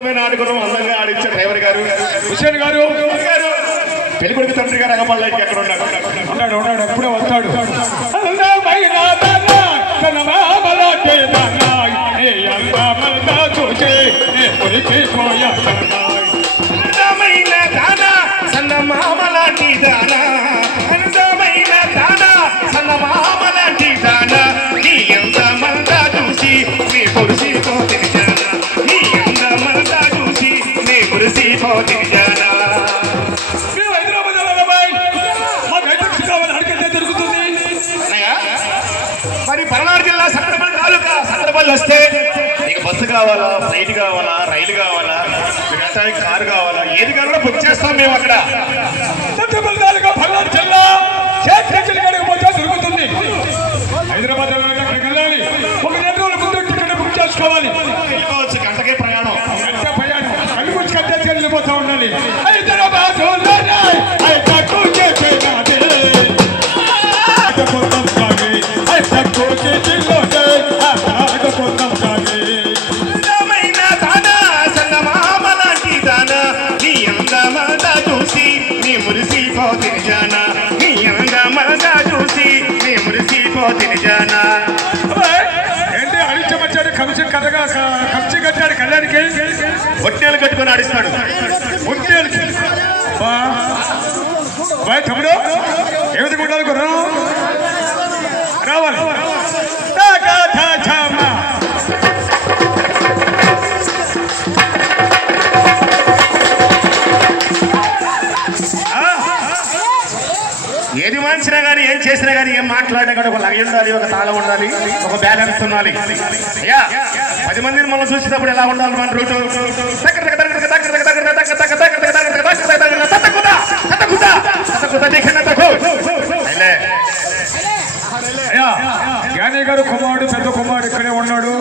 నాటకం అందంగా ఆడించే డ్రైవర్ గారు హుసేన్ గారు పెళ్ళికొడుకు తండ్రి గారు అగపల్లాంటి ఎక్కడ ఉన్నాడు ఉన్నాడు ఎప్పుడే వస్తాడు. అందమైన దానా సన్నమామలాంటి దానా అందమైన దానా సన్నమామలాంటి దానా నీ అందమంతా చూసి నీ పొడిసిపోతే జానా నీ అందమంతా చూసి నీ పొడిసిపోతే జానా మరి పల్నాడు జిల్లా సందర్భం తాలూకా సందర్భాలు వస్తే నీకు బస్సు కావాలా, ఫ్లైట్ కావాలా, రైలు కావాలా, వెళ్ళడానికి కారు కావాలా, ఏది కావాలో బుక్ చేస్తాం మేము అక్కడ. పల్నాడు జిల్లా దొరుకుతుంది. హైదరాబాద్ అక్కడికి వెళ్ళాలి, ఒక 2 రోజుల ముందు టికెట్ బుక్ చేసుకోవాలి. వెళ్ళిపోవచ్చు, గంటకే ప్రయాణం. కళ్ళు పుచ్చి కట్టేసి వెళ్ళిపోతా ఉండాలి. హైదరాబాద్ ఏంటి అడిచమచ్చాడు, కంచి కట్టాడు కళ్యాణికి. ఒట్టేలు కట్టుకొని ఆడిస్తాడు. ఒట్టేలకి తమ్ముడు ఏ విధంగా ఉండాలి గుర్రం రావాలి. ఏది మంచినా కానీ ఏం చేసినా కానీ ఏం మాట్లాడినా కానీ ఒక లయ ఉండాలి, ఒక తాళం ఉండాలి, ఒక బ్యాలెన్స్ ఉండాలి. అయ్యా 10 మందిని మనం చూసేటప్పుడు ఎలా ఉండాలి మన రూటు? అయ్యా జ్ఞాని గారు కుమారుడు, పెద్ద కుమారుడు ఇక్కడే ఉన్నాడు,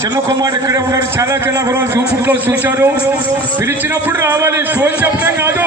చిన్న కుమారుడు ఇక్కడే ఉన్నాడు. చాలా చాలా గురువులు చూపుల్లో చూశారు. పిలిచినప్పుడు రావాలి, షో చెప్పడం కాదు.